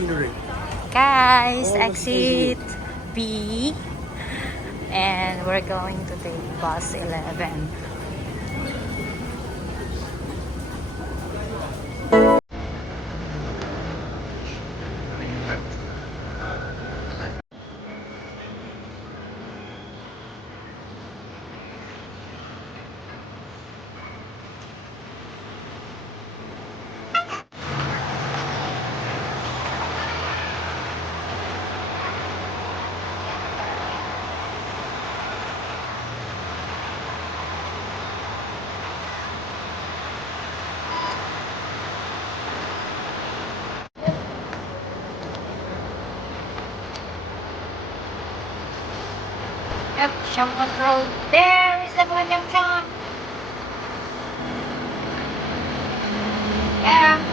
scenery. Guys, All the exit B. And we're going to take bus 11. Yep, Shanghai Road. There is the William John. Yeah.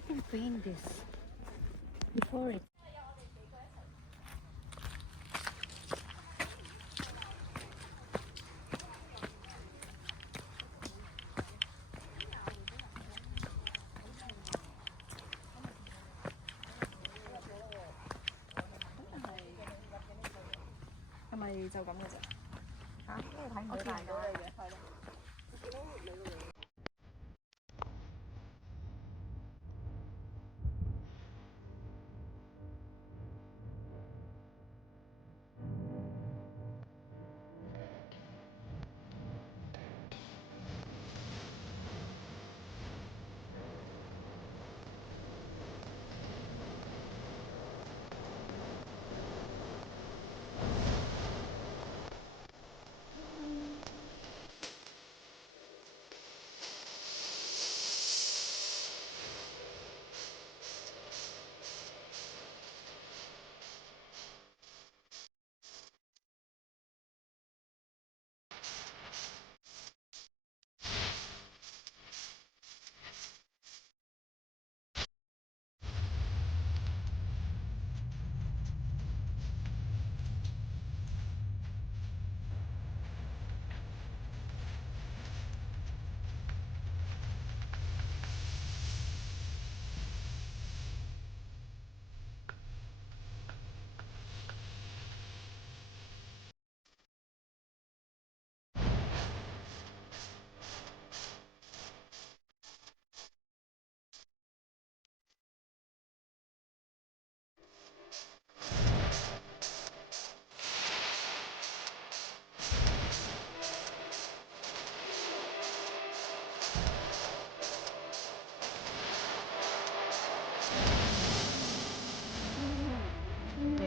I can paint this before it.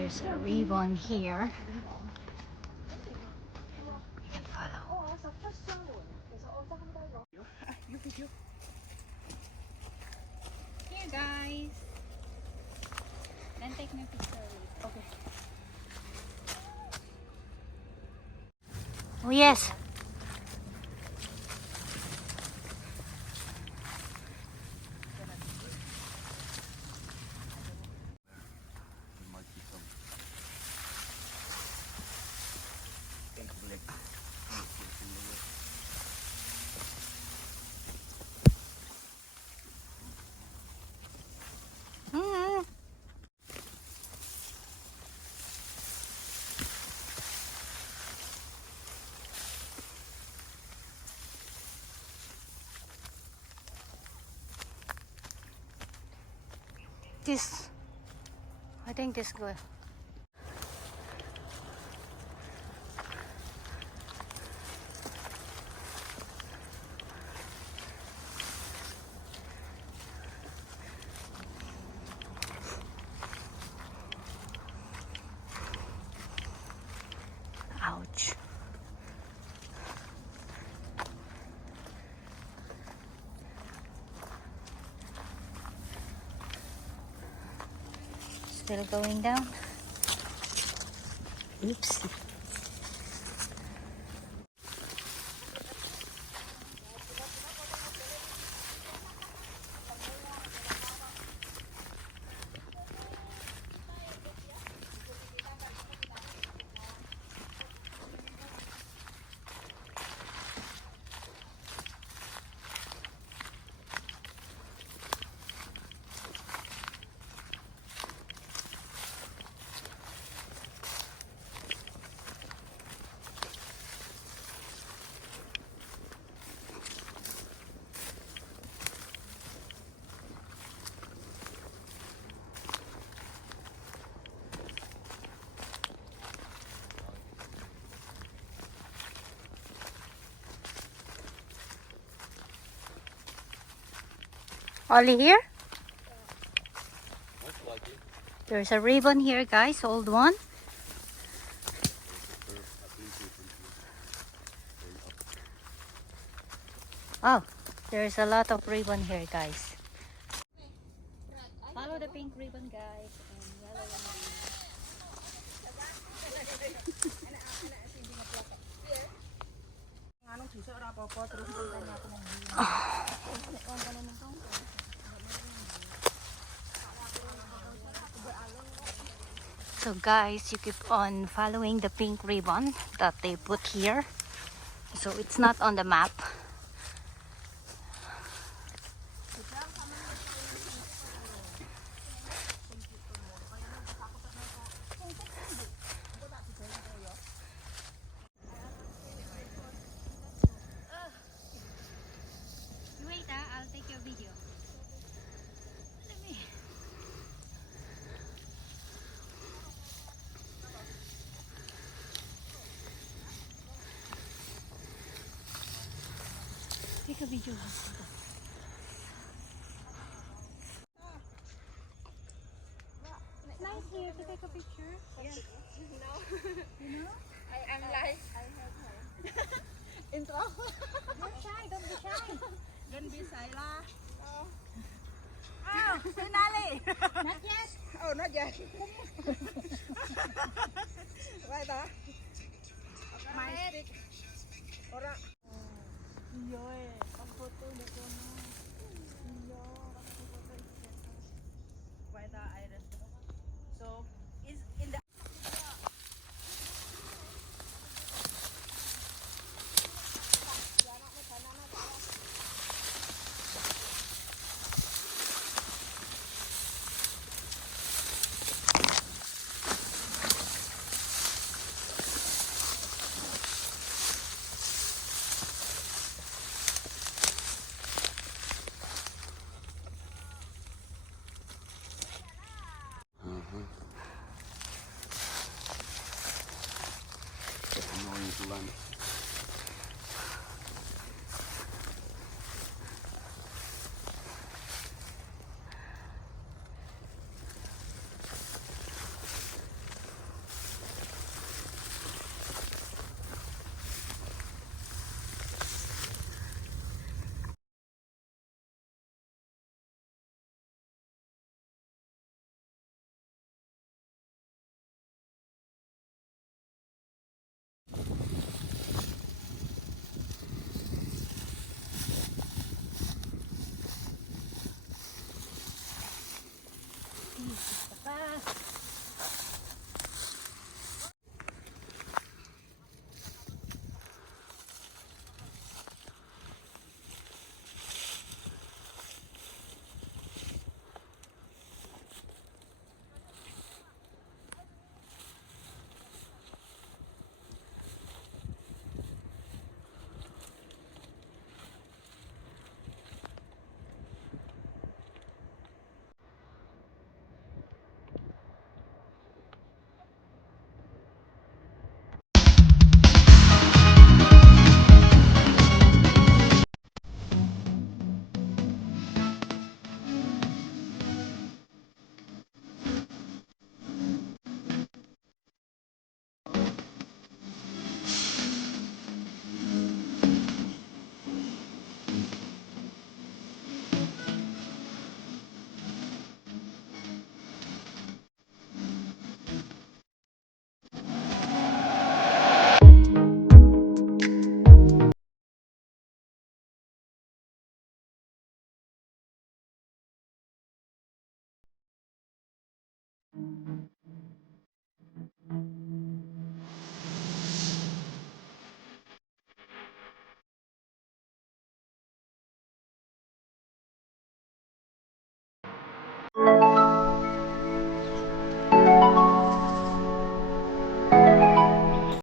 There's a ribbon here. You can follow. Here guys. Then take my picture later. Okay. Oh yes. Mm. This, I think this good. Ouch. Still going down. Oopsie. Only here? There's a ribbon here, guys, old one. Oh, there's a lot of ribbon here, guys. Follow the pink ribbon guys. And yellow So guys, you keep on following the pink ribbon that they put here. So it's not on the map. Wait, I'll take your video. Let me. Take a video. It's nice here to take a picture. Yes. You know? I'm like. Intro. Don't shy, don't be shy. Don't be shy lah. Oh, finale. Not yet. Oh, not yet. Right đó. My stick. Ora. Iyo ang photo na ko no. Iyo, ang photo is right da iris. So, is in the